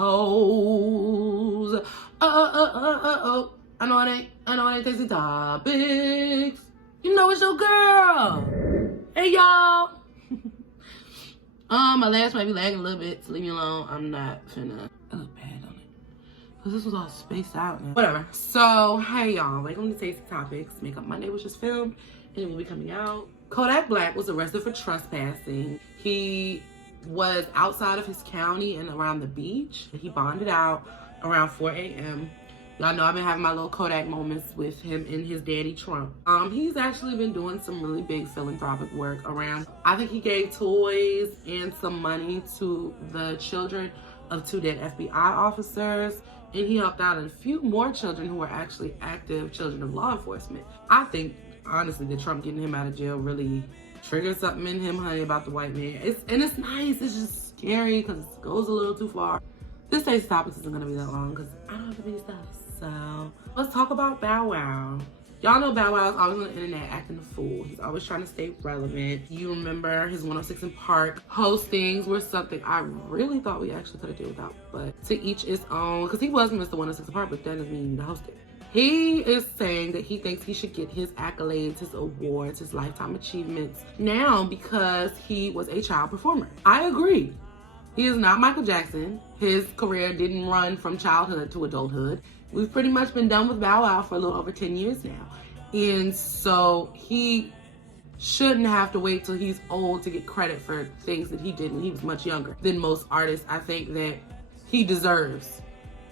hoes. I know it ain't tasty topics. You know it's your girl. Hey y'all. My legs might be lagging a little bit, so leave me alone. I'm not finna. That look bad on it. Cause this was all spaced out now. Whatever. So, hey y'all, welcome to Tasty Topics. Makeup Monday was just filmed and it will be coming out. Kodak Black was arrested for trespassing. He was outside of his county and around the beach. He bonded out around 4 a.m. Y'all know I've been having my little Kodak moments with him and his daddy Trump. He's actually been doing some really big philanthropic work around. I think he gave toys and some money to the children of 2 dead FBI officers. And he helped out a few more children who were actually active children of law enforcement. I think, honestly, that Trump getting him out of jail really triggered something in him, honey, about the white man. It's nice. It's just scary because it goes a little too far. This Tasty Topics isn't going to be that long because I don't have to be stuff. So let's talk about Bow Wow. Y'all know Bow Wow is always on the internet acting a fool. He's always trying to stay relevant. You remember his 106 in Park postings were something I really thought we actually could have done without. But to each his own, because he was Mr. 106 in Park, but that doesn't mean you need to host it. He is saying that he thinks he should get his accolades, his awards, his lifetime achievements now because he was a child performer. I agree. He is not Michael Jackson. His career didn't run from childhood to adulthood. We've pretty much been done with Bow Wow for a little over 10 years now. And so he shouldn't have to wait till he's old to get credit for things that he did when he was much younger than most artists. I think that he deserves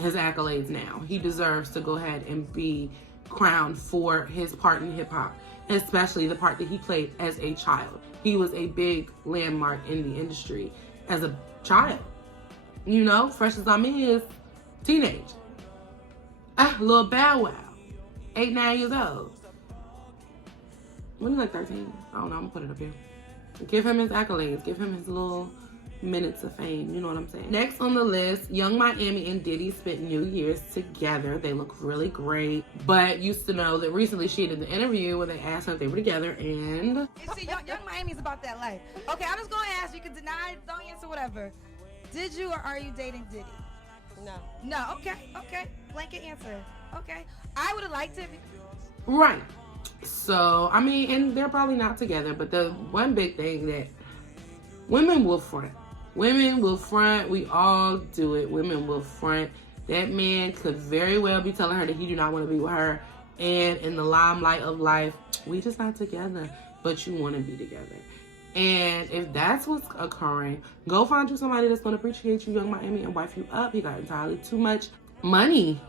his accolades now. He deserves to go ahead and be crowned for his part in hip hop, especially the part that he played as a child. He was a big landmark in the industry as a child. You know, fresh as I'm is teenage. Little Bow Wow, 8, 9 years old. When he's like 13, I don't know, I'm gonna put it up here. Give him his accolades, give him his little minutes of fame, you know what I'm saying? Next on the list, Young Miami and Diddy spent New Year's together. They look really great, but used to know that recently she did the interview where they asked her if they were together and... You see, Young Miami's about that life. Okay, I'm just gonna ask you, you can deny, don't answer, whatever. Did you or are you dating Diddy? No. No, okay. Blanket answer. Okay. I would have liked it. Right. So, I mean, and they're probably not together, but the one big thing that women will front. Women will front. We all do it. Women will front. That man could very well be telling her that he do not want to be with her. And in the limelight of life, we just not together, but you want to be together. And if that's what's occurring, go find you somebody that's going to appreciate you, Young Miami, and wife you up. He got entirely too much money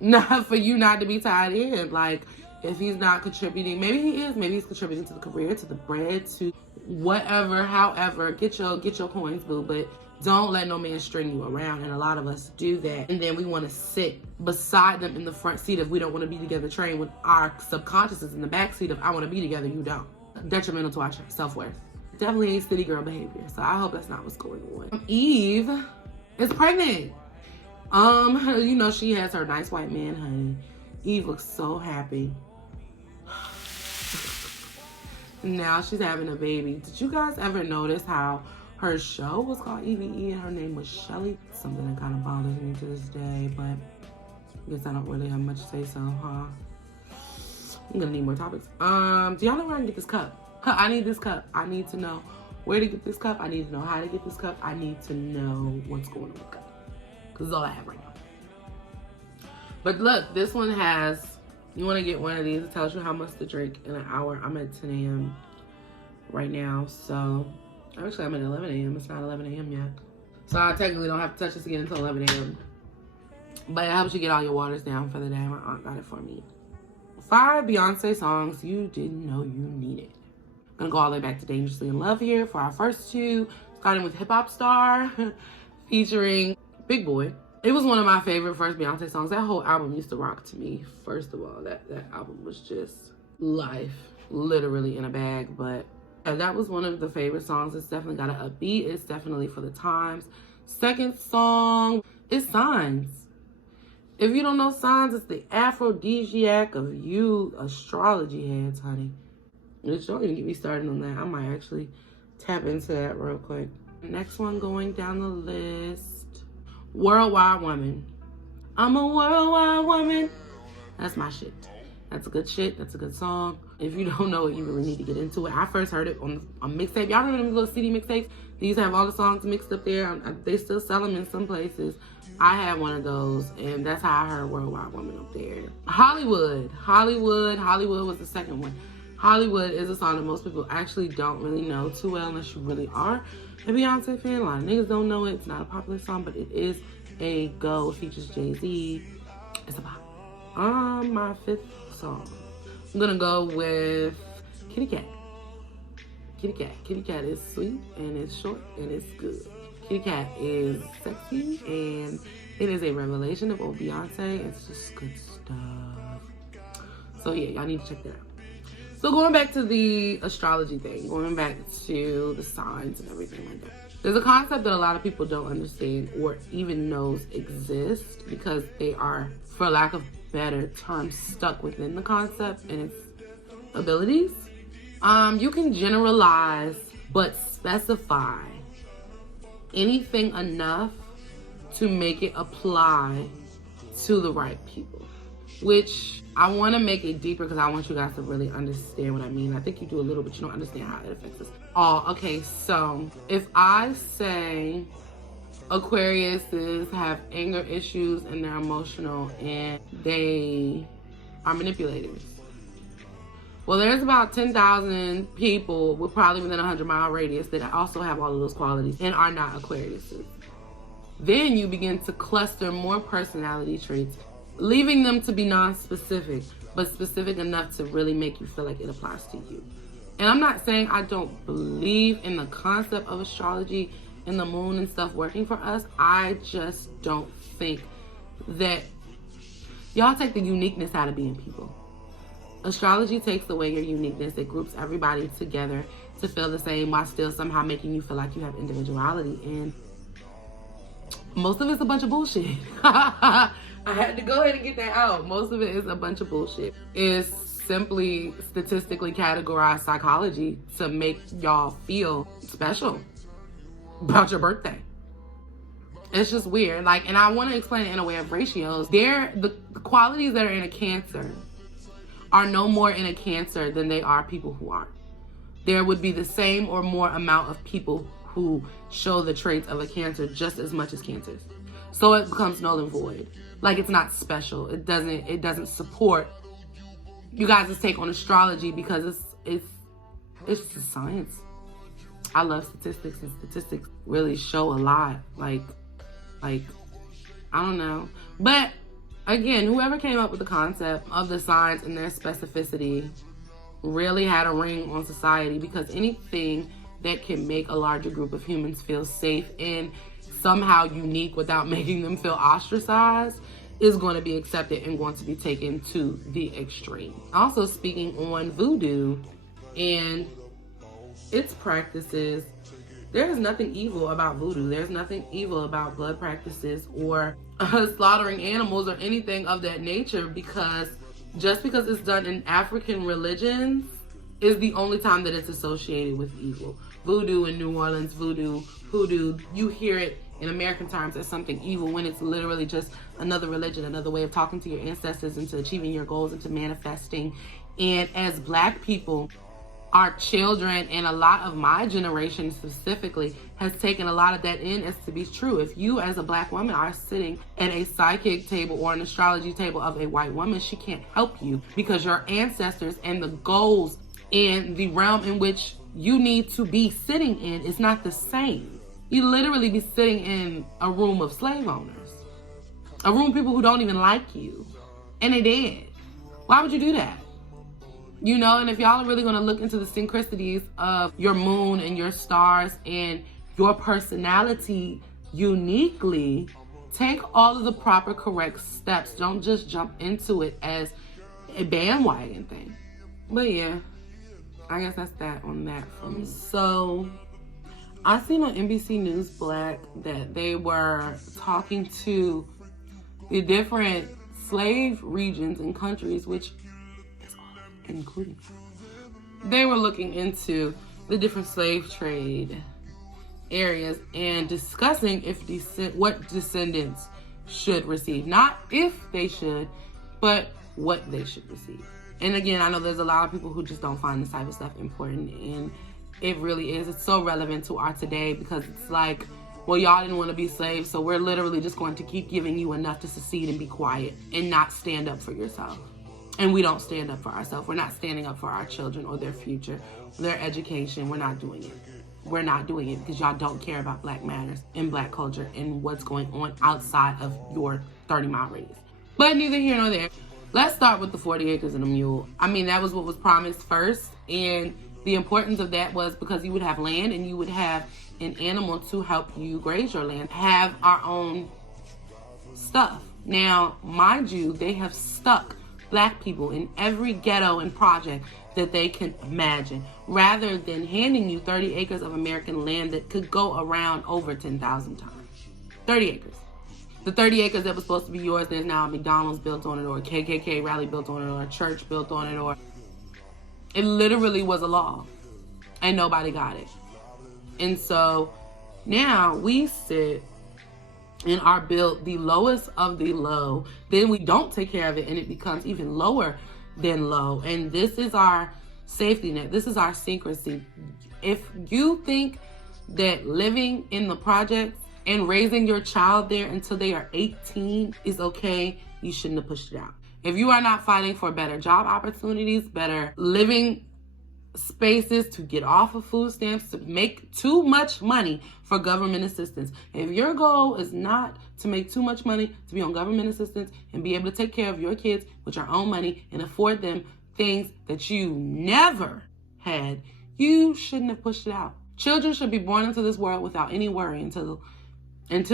not for you not to be tied in. Like, if he's not contributing, maybe he is. Maybe he's contributing to the career, to the bread, to whatever, however. Get your coins, boo. But don't let no man string you around. And a lot of us do that. And then we want to sit beside them in the front seat of we don't want to be together train with our subconscious is in the back seat of I want to be together, you don't. Detrimental to our self-worth. Definitely ain't city girl behavior. So I hope that's not what's going on. Eve is pregnant. You know, she has her nice white man, honey. Eve looks so happy. Now she's having a baby. Did you guys ever notice how her show was called EVE and her name was Shelly? Something that kind of bothers me to this day, but I guess I don't really have much to say so, huh? I'm gonna need more topics. Do y'all know where I can get this cup? I need this cup. I need to know where to get this cup. I need to know how to get this cup. I need to know what's going on with the cup. Because it's all I have right now. But look, this one has, you want to get one of these. It tells you how much to drink in an hour. I'm at 10 a.m. right now. So, actually I'm at 11 a.m. It's not 11 a.m. yet. So I technically don't have to touch this again until 11 a.m. But it helps you get all your waters down for the day. My aunt got it for me. 5 Beyonce songs you didn't know you needed. I'm gonna go all the way back to Dangerously in Love here for our first two. Starting with Hip Hop Star featuring Big Boy. It was one of my favorite first Beyonce songs. That whole album used to rock to me. First of all, that album was just life, literally in a bag. But that was one of the favorite songs. It's definitely got an upbeat. It's definitely for the times. Second song is Signs. If you don't know Signs, it's the aphrodisiac of you astrology heads, honey. Which don't even get me started on that. I might actually tap into that real quick. Next one going down the list Worldwide Woman. I'm a worldwide woman. That's my shit. That's a good shit. That's a good song. If you don't know it, you really need to get into it. I first heard it on a mixtape. Y'all remember them little CD mixtapes? They used to have all the songs mixed up there. They still sell them in some places. I had one of those, and that's how I heard Worldwide Woman up there. Hollywood was the second one. Hollywood is a song that most people actually don't really know too well unless you really are a Beyonce fan. A lot of niggas don't know it. It's not a popular song, but it is a go. It features Jay-Z. It's a bop. My fifth song, I'm gonna go with Kitty Cat. Kitty Cat. Kitty Cat is sweet and it's short and it's good. Kitty Cat is sexy and it is a revelation of old Beyonce. It's just good stuff. So yeah, y'all need to check that out. So going back to the astrology thing, going back to the signs and everything like that. There's a concept that a lot of people don't understand or even knows exists because they are, for lack of better terms, stuck within the concept and its abilities. You can generalize but specify anything enough to make it apply to the right people, which I want to make it deeper because I want you guys to really understand what I mean. I think you do a little, but you don't understand how it affects us all. Okay, so if I say Aquariuses have anger issues and they're emotional and they are manipulators. Well, there's about 10,000 people with probably within a 100-mile radius that also have all of those qualities and are not Aquariuses. Then you begin to cluster more personality traits, leaving them to be non-specific, but specific enough to really make you feel like it applies to you. And I'm not saying I don't believe in the concept of astrology and the moon and stuff working for us. I just don't think that y'all take the uniqueness out of being people. Astrology takes away your uniqueness. It groups everybody together to feel the same while still somehow making you feel like you have individuality. And most of it's a bunch of bullshit. I had to go ahead and get that out. Most of it is a bunch of bullshit. It's simply statistically categorized psychology to make y'all feel special about your birthday. It's just weird. Like, and I want to explain it in a way of ratios. The qualities that are in a Cancer are no more in a Cancer than they are people who aren't. There would be the same or more amount of people who show the traits of a Cancer just as much as Cancers. So it becomes null and void. Like, it's not special. It doesn't support you guys' take on astrology because it's just science. I love statistics, and statistics really show a lot. Like I don't know. But again, whoever came up with the concept of the signs and their specificity really had a ring on society, because anything that can make a larger group of humans feel safe and somehow unique without making them feel ostracized is going to be accepted and going to be taken to the extreme. Also, speaking on voodoo and its practices, there is nothing evil about voodoo. There's nothing evil about blood practices or slaughtering animals or anything of that nature, because just because it's done in African religions is the only time that it's associated with evil. Voodoo in New Orleans, voodoo, hoodoo, you hear it in American terms as something evil when it's literally just another religion, another way of talking to your ancestors and to achieving your goals and to manifesting. And as Black people, our children and a lot of my generation specifically has taken a lot of that in as to be true. If you as a Black woman are sitting at a psychic table or an astrology table of a white woman, she can't help you because your ancestors and the goals and the realm in which you need to be sitting in is not the same. You literally be sitting in a room of slave owners, a room of people who don't even like you, and they dead. Why would you do that? You know, and if y'all are really going to look into the synchronicities of your moon and your stars and your personality uniquely, take all of the proper correct steps. Don't just jump into it as a bandwagon thing. But yeah, I guess that's that on that for me. So I seen on NBC News Black that they were talking to the different slave regions and countries, which including, they were looking into the different slave trade areas and discussing what descendants should receive. Not if they should, but what they should receive. And again, I know there's a lot of people who just don't find this type of stuff important, and it really is. It's so relevant to our today, because it's like, well, y'all didn't want to be slaves, so we're literally just going to keep giving you enough to succeed and be quiet and not stand up for yourself. And we don't stand up for ourselves. We're not standing up for our children or their future, their education. We're not doing it. We're not doing it because y'all don't care about Black matters and Black culture and what's going on outside of your 30-mile radius. But neither here nor there. Let's start with the 40 acres and a mule. I mean, that was what was promised first. And the importance of that was because you would have land and you would have an animal to help you graze your land, have our own stuff. Now, mind you, they have stuck Black people in every ghetto and project that they can imagine, rather than handing you 30 acres of American land that could go around over 10,000 times. 30 acres. The 30 acres that was supposed to be yours, there's now a McDonald's built on it, or a KKK rally built on it, or a church built on it, or it literally was a law and nobody got it. And so now we sit and are built the lowest of the low. Then we don't take care of it and it becomes even lower than low. And this is our safety net. This is our secrecy. If you think that living in the projects and raising your child there until they are 18 is okay, you shouldn't have pushed it out. If you are not fighting for better job opportunities, better living spaces, to get off of food stamps, to make too much money for government assistance. If your goal is not to make too much money to be on government assistance and be able to take care of your kids with your own money and afford them things that you never had, you shouldn't have pushed it out. Children should be born into this world without any worry until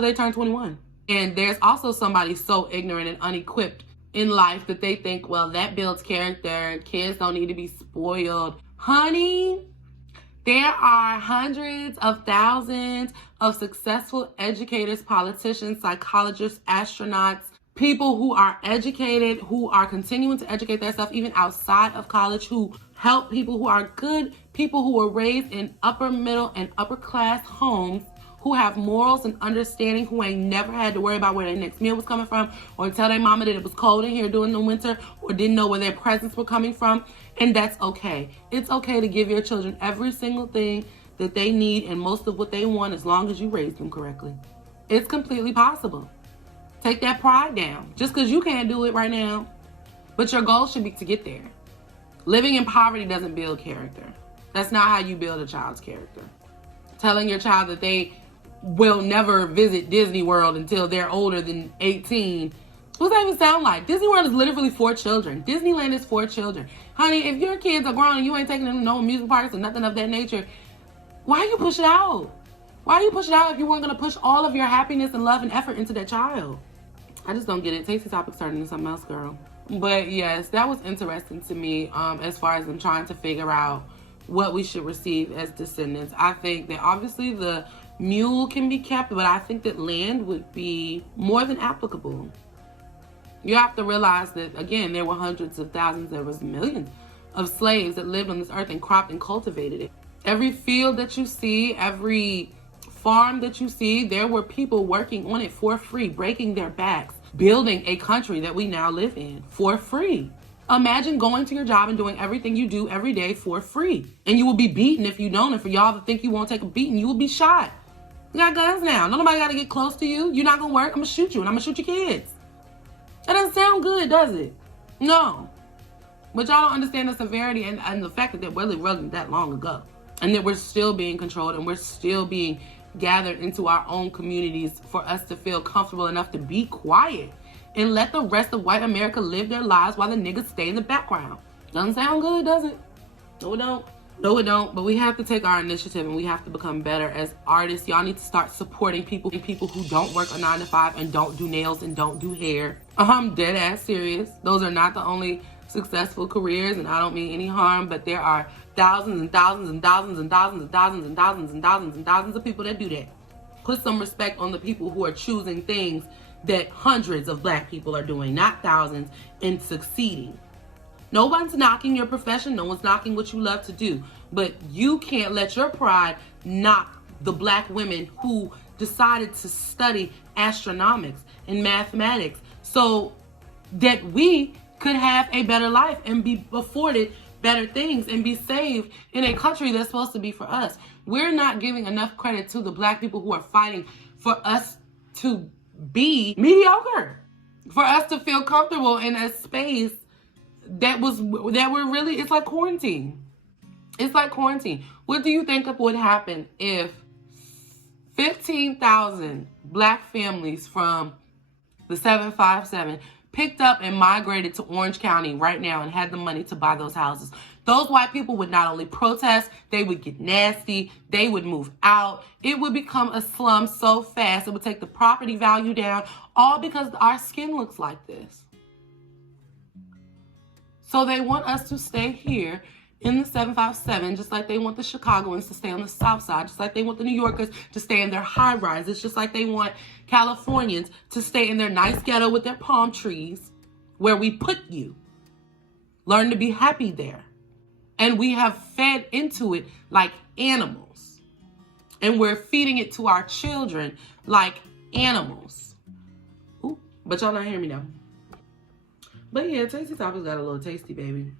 they turn 21. And there's also somebody so ignorant and unequipped in life that they think, well, that builds character. Kids don't need to be spoiled. Honey, there are hundreds of thousands of successful educators, politicians, psychologists, astronauts, people who are educated, who are continuing to educate themselves even outside of college, who help people who are good, people who were raised in upper middle and upper class homes, who have morals and understanding, who ain't never had to worry about where their next meal was coming from, or tell their mama that it was cold in here during the winter, or didn't know where their presents were coming from. And that's okay. It's okay to give your children every single thing that they need and most of what they want, as long as you raise them correctly. It's completely possible. Take that pride down. Just because you can't do it right now, but your goal should be to get there. Living in poverty doesn't build character. That's not how you build a child's character. Telling your child that they will never visit Disney World until they're older than 18. What does that even sound like? Disney World is literally for children. Disneyland is for children. Honey, if your kids are grown and you ain't taking them to no amusement parks or nothing of that nature, why you push it out? Why you push it out if you weren't going to push all of your happiness and love and effort into that child? I just don't get it. Tasty topics turning into something else, girl. But yes, that was interesting to me as far as them trying to figure out what we should receive as descendants. I think that obviously the mule can be kept, but I think that land would be more than applicable. You have to realize that, again, there were hundreds of thousands, there was millions of slaves that lived on this earth and cropped and cultivated it. Every field that you see, every farm that you see, there were people working on it for free, breaking their backs, building a country that we now live in for free. Imagine going to your job and doing everything you do every day for free. And you will be beaten if you don't. And for y'all to think you won't take a beating, you will be shot. You got guns now. Nobody got to get close to you. You're not going to work. I'm going to shoot you and I'm going to shoot your kids. That doesn't sound good, does it? No. But y'all don't understand the severity and the fact that it really wasn't that long ago. And that we're still being controlled and we're still being gathered into our own communities for us to feel comfortable enough to be quiet and let the rest of white America live their lives while the niggas stay in the background. Doesn't sound good, does it? No, it don't. No, it don't. But we have to take our initiative and we have to become better as artists. Y'all need to start supporting people who don't work a 9 to 5 and don't do nails and don't do hair. I'm dead ass serious. Those are not the only successful careers, and I don't mean any harm, but there are thousands and thousands and thousands and thousands and thousands and thousands and thousands and thousands of people that do that. Put some respect on the people who are choosing things that hundreds of Black people are doing, not thousands, and succeeding. No one's knocking your profession. No one's knocking what you love to do. But you can't let your pride knock the black women who decided to study astronomics and mathematics so that we could have a better life and be afforded better things and be saved in a country that's supposed to be for us. We're not giving enough credit to the black people who are fighting for us to be mediocre, for us to feel comfortable in a space that we're really, it's like quarantine. It's like quarantine. What do you think of would happen if 15,000 black families from the 757 picked up and migrated to Orange County right now and had the money to buy those houses? Those white people would not only protest, they would get nasty, they would move out. It would become a slum so fast, it would take the property value down, all because our skin looks like this. So they want us to stay here in the 757, just like they want the Chicagoans to stay on the south side, just like they want the New Yorkers to stay in their high rises, just like they want Californians to stay in their nice ghetto with their palm trees, where we put you. Learn to be happy there. And we have fed into it like animals. And we're feeding it to our children like animals. Ooh, but y'all not hearing me now. But yeah, Tasty Topics got a little tasty, baby.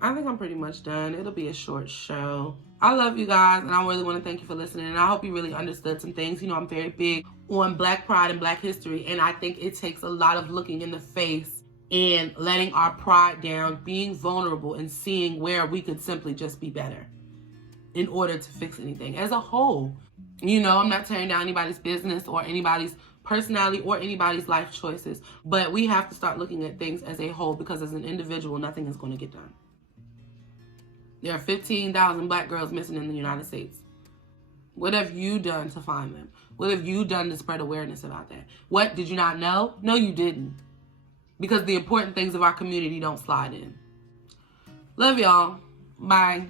I think I'm pretty much done. It'll be a short show. I love you guys, and I really want to thank you for listening. And I hope you really understood some things. You know, I'm very big on Black pride and Black history, and I think it takes a lot of looking in the face and letting our pride down, being vulnerable, and seeing where we could simply just be better in order to fix anything as a whole. You know, I'm not tearing down anybody's business or anybody's personality or anybody's life choices, but we have to start looking at things as a whole, because as an individual, nothing is going to get done. There are 15,000 black girls missing in the United States. What have you done to find them? What have you done to spread awareness about that? What, did you not know? No, you didn't. Because the important things of our community don't slide in. Love y'all. Bye.